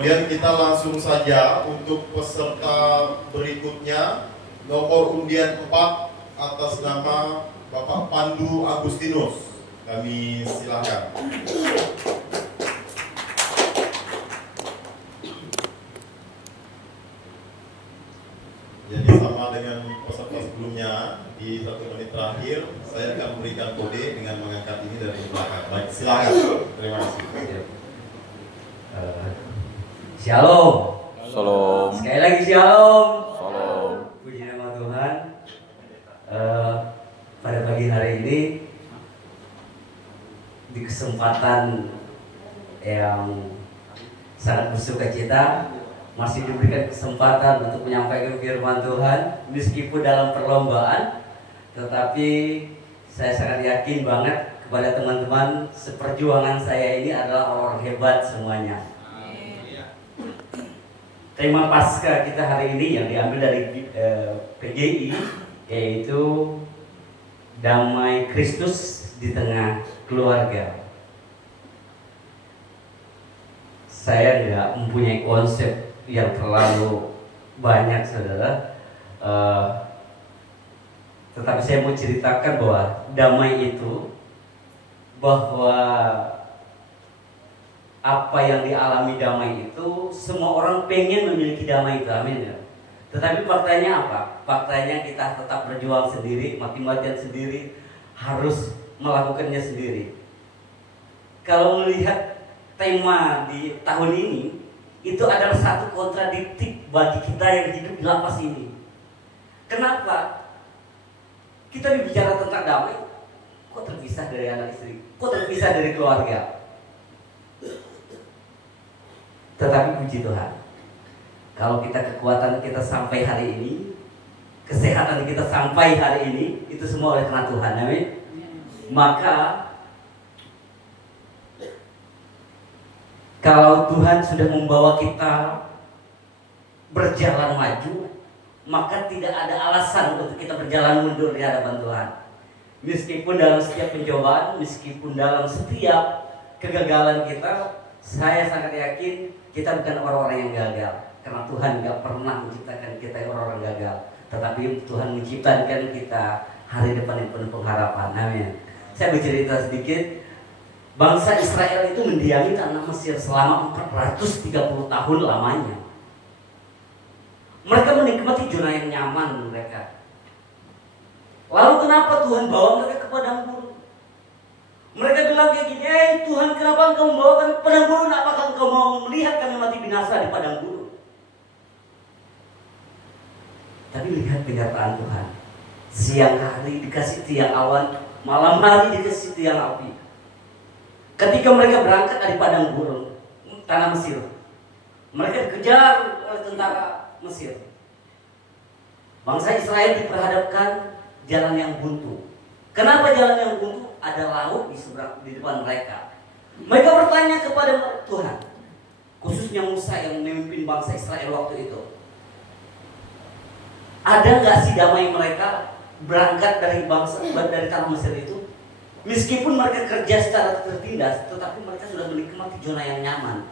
Kemudian kita langsung saja untuk peserta berikutnya, nomor undian 4 atas nama Bapak Pandu Agustinus. Kami silakan. Jadi sama dengan peserta sebelumnya, di 1 menit terakhir saya akan memberikan kode dengan mengangkat ini dari belakang. Baik, silakan. Terima kasih. Shalom. Shalom. Sekali lagi shalom. Shalom. Puji nama Tuhan. Pada pagi hari ini di kesempatan yang sangat bersukacita masih diberikan kesempatan untuk menyampaikan firman Tuhan meskipun dalam perlombaan, tetapi saya sangat yakin banget kepada teman-teman seperjuangan saya ini adalah orang hebat semuanya. Tema Paskah kita hari ini yang diambil dari PGI yaitu Damai Kristus di Tengah Keluarga. Saya tidak mempunyai konsep yang terlalu banyak, saudara. Tetapi saya mau ceritakan bahwa damai itu, bahwa apa yang dialami damai itu, semua orang pengen memiliki damai itu, amin ya. Tetapi faktanya apa? Faktanya kita tetap berjuang sendiri, mati-matian sendiri, harus melakukannya sendiri. Kalau melihat tema di tahun ini, itu adalah satu kontradiktif bagi kita yang hidup di lapas ini. Kenapa? Kita berbicara tentang damai, kok terpisah dari anak istri, kok terpisah dari keluarga. Tetapi puji Tuhan, kalau kekuatan kita sampai hari ini, kesehatan kita sampai hari ini, itu semua oleh karena Tuhan, amin. Maka kalau Tuhan sudah membawa kita berjalan maju, maka tidak ada alasan untuk kita berjalan mundur di hadapan Tuhan. Meskipun dalam setiap pencobaan, meskipun dalam setiap kegagalan kita, saya sangat yakin kita bukan orang-orang yang gagal. Karena Tuhan gak pernah menciptakan kita orang-orang gagal, tetapi Tuhan menciptakan kita hari depan yang penuh pengharapan, amin. Saya bercerita sedikit. Bangsa Israel itu mendiami tanah Mesir selama 430 tahun lamanya. Mereka menikmati zona yang nyaman mereka. Lalu kenapa Tuhan bawa mereka ke padang gurun? Mereka bilang kayak gini, Tuhan, kenapa engkau membawakan ke padang gurun? Apakah engkau mau melihat kami mati binasa di padang gurun? Tapi lihat kenyataan Tuhan. Siang hari dikasih tiang awan, malam hari dikasih tiang api. Ketika mereka berangkat dari padang gurun tanah Mesir, mereka dikejar oleh tentara Mesir. Bangsa Israel diperhadapkan jalan yang buntu. Kenapa jalan yang buntu? Ada laut di depan mereka. Mereka bertanya kepada Tuhan, khususnya Musa yang memimpin bangsa Israel waktu itu. Ada nggak sih damai mereka berangkat dari tanah Mesir itu? Meskipun mereka kerja secara tertindas, tetapi mereka sudah menikmati zona yang nyaman.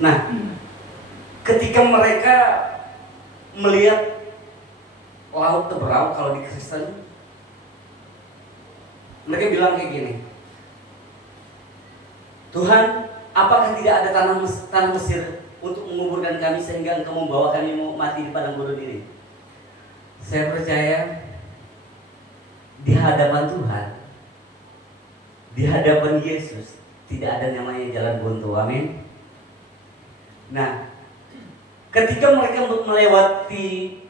Nah, ketika mereka melihat laut teberau, kalau di Kristen, mereka bilang kayak gini, Tuhan, apakah tidak ada tanah Mesir untuk menguburkan kami sehingga Engkau membawa kami mati di padang gurun ini? Saya percaya di hadapan Tuhan, di hadapan Yesus, tidak ada namanya jalan buntu, amin. Nah, ketika mereka melewati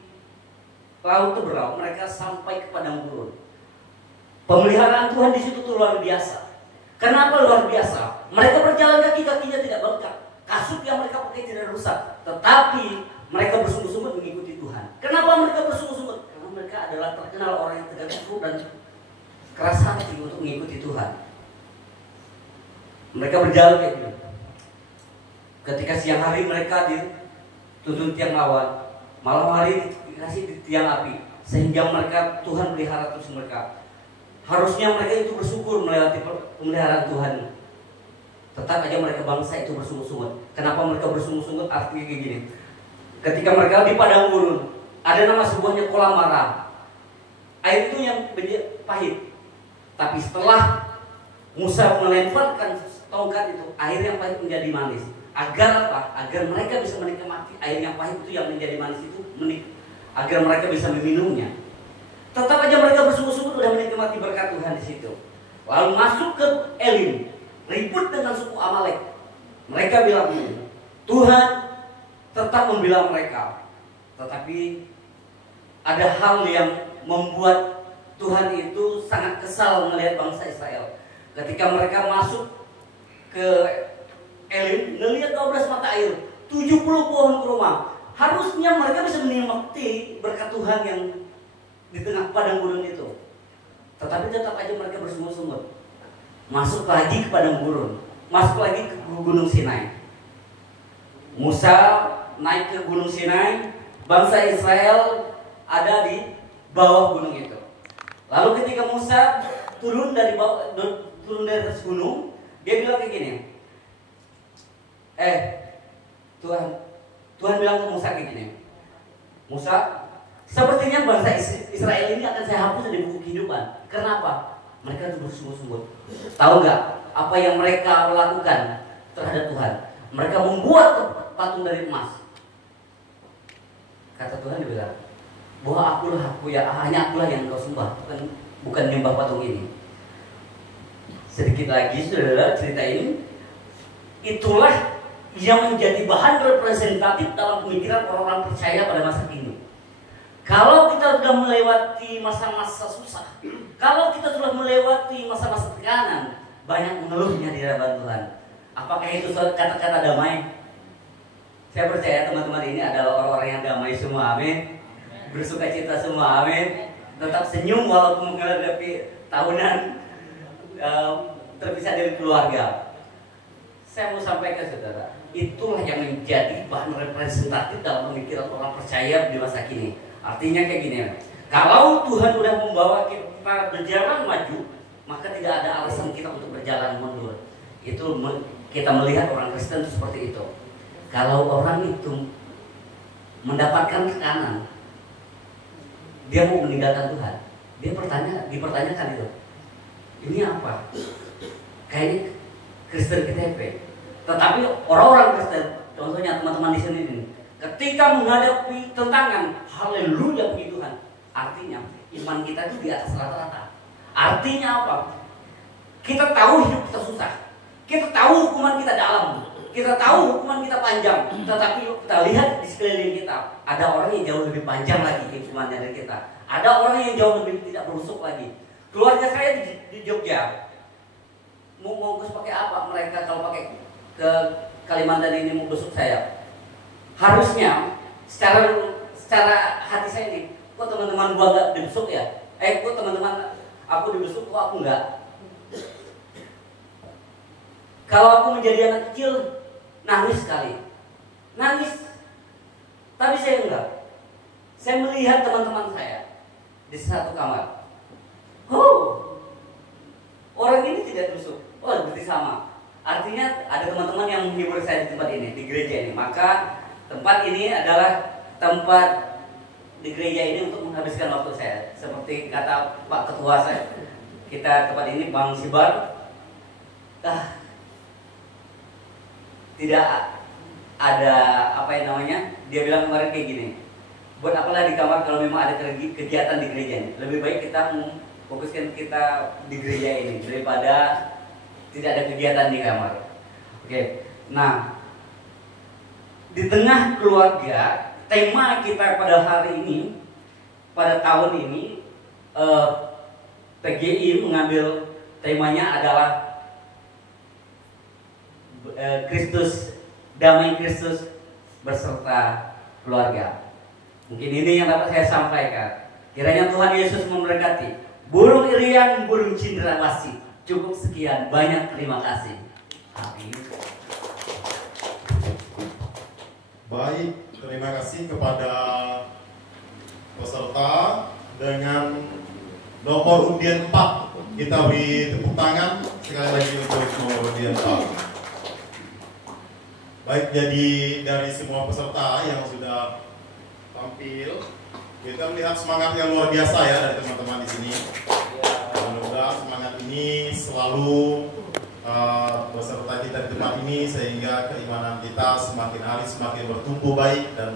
laut teberau, mereka sampai ke padang gurun. Pemeliharaan Tuhan di situ tuh luar biasa. Kenapa luar biasa? Mereka berjalan kakinya tidak bengkak, kasut yang mereka pakai tidak rusak, tetapi mereka bersungguh-sungguh mengikuti Tuhan. Kenapa mereka bersungguh-sungguh? Karena mereka adalah terkenal orang yang tegar lembut dan keras hati untuk mengikuti Tuhan. Mereka berjalan kayak gitu. Ketika siang hari mereka dituntun tiang awan, malam hari dikasih tiang api, sehingga mereka Tuhan pelihara terus mereka. Harusnya mereka itu bersyukur melewati pemeliharaan Tuhan. tetap aja mereka bangsa itu bersungut-sungut. Kenapa mereka bersungut-sungut? Artinya kayak gini. Ketika mereka di padang gurun, ada nama sebuahnya kolam Mara. Air itu yang pahit. Tapi setelah Musa melemparkan tongkat itu, air yang pahit menjadi manis. Agar apa? Agar mereka bisa menikmati air yang pahit itu yang menjadi manis itu, agar mereka bisa meminumnya. Tetap aja mereka bersungguh-sungguh sudah menikmati berkat Tuhan di situ. Lalu masuk ke Elim, ribut dengan suku Amalek. Mereka bilang, Tuhan tetap membela mereka. Tetapi ada hal yang membuat Tuhan itu sangat kesal melihat bangsa Israel. Ketika mereka masuk ke Elim, melihat 12 mata air, 70 pohon kurma. Harusnya mereka bisa menikmati berkat Tuhan yang di tengah padang gurun itu. Tetapi tetap aja mereka bersungut-sungut. Masuk lagi ke padang gurun, masuk lagi ke gunung Sinai. Musa naik ke gunung Sinai, bangsa Israel ada di bawah gunung itu. Lalu ketika Musa turun dari atas gunung, dia bilang kayak gini. Tuhan bilang ke Musa kayak gini. Musa, sepertinya bangsa Israel ini akan saya hapus dari buku kehidupan. Kenapa? Mereka itu bersungguh-sungguh. Tahu nggak apa yang mereka lakukan terhadap Tuhan? Mereka membuat patung dari emas. Kata Tuhan dibilang, bahwa hanya akulah yang kau sembah, bukan nyembah patung ini. Sedikit lagi saudara cerita ini, itulah yang menjadi bahan representatif dalam pemikiran orang-orang percaya pada masa kini. Kalau kita sudah melewati masa-masa susah, kalau kita sudah melewati masa-masa tekanan, banyak mengeluhnya di hadapan Tuhan. Apakah itu kata-kata damai? Saya percaya teman-teman ini adalah orang-orang yang damai semua, amin. Bersuka cita semua, amin. Tetap senyum walaupun menghadapi tahunan terpisah dari keluarga. Saya mau sampaikan saudara, itulah yang menjadi bahan representatif dalam pemikiran orang percaya di masa kini. Artinya kayak gini, kalau Tuhan sudah membawa kita berjalan maju, maka tidak ada alasan kita untuk berjalan mundur. Itu kita melihat orang Kristen seperti itu. Kalau orang itu mendapatkan tekanan, dia mau meninggalkan Tuhan, dia dipertanyakan itu, ini apa? Kayaknya Kristen KTP. Tetapi orang-orang Kristen, contohnya teman-teman di sini ini, ketika menghadapi tantangan, haleluya puji Tuhan. Artinya iman kita itu di atas rata-rata. Artinya apa? Kita tahu hidup kita susah, kita tahu hukuman kita dalam, kita tahu hukuman kita panjang. Tetapi kita lihat di sekeliling kita, ada orang yang jauh lebih panjang lagi hukumannya dari kita. Ada orang yang jauh lebih tidak berusuk lagi. Keluarga saya di Jogja, mau pakai apa mereka kalau pakai ke Kalimantan ini mau besuk saya? Harusnya secara hati saya ini, kok teman-teman gua gak dibesuk ya? Kok teman-teman aku dibesuk, kok aku enggak? Kalau aku menjadi anak kecil, nangis sekali, nangis. Tapi saya enggak. Saya melihat teman-teman saya di satu kamar. Orang ini tidak dibesuk. Berarti sama. Artinya ada teman-teman yang menghibur saya di tempat ini, di gereja ini. Maka tempat ini adalah tempat di gereja ini untuk menghabiskan waktu saya. Seperti kata Pak Ketua saya, kita tempat ini Bang Sibar, tidak ada apa yang namanya. Dia bilang kemarin kayak gini, buat apalah di kamar kalau memang ada kegiatan di gereja ini. Lebih baik kita fokuskan kita di gereja ini daripada tidak ada kegiatan di kamar. Oke. Nah, di tengah keluarga, tema kita pada hari ini, pada tahun ini, PGI mengambil temanya adalah Kristus, damai Kristus beserta keluarga. Mungkin ini yang dapat saya sampaikan. Kiranya Tuhan Yesus memberkati. Burung irian, burung cendrawasih. Cukup sekian, banyak terima kasih. Amin. Baik, terima kasih kepada peserta dengan nomor undian 4. Kita beri tepuk tangan sekali lagi untuk nomor undian 4. Baik, jadi dari semua peserta yang sudah tampil, kita melihat semangat yang luar biasa ya dari teman-teman di sini. Mudah-mudahan semangat ini selalu beserta kita di tempat ini sehingga keimanan kita semakin hari semakin bertumbuh baik dan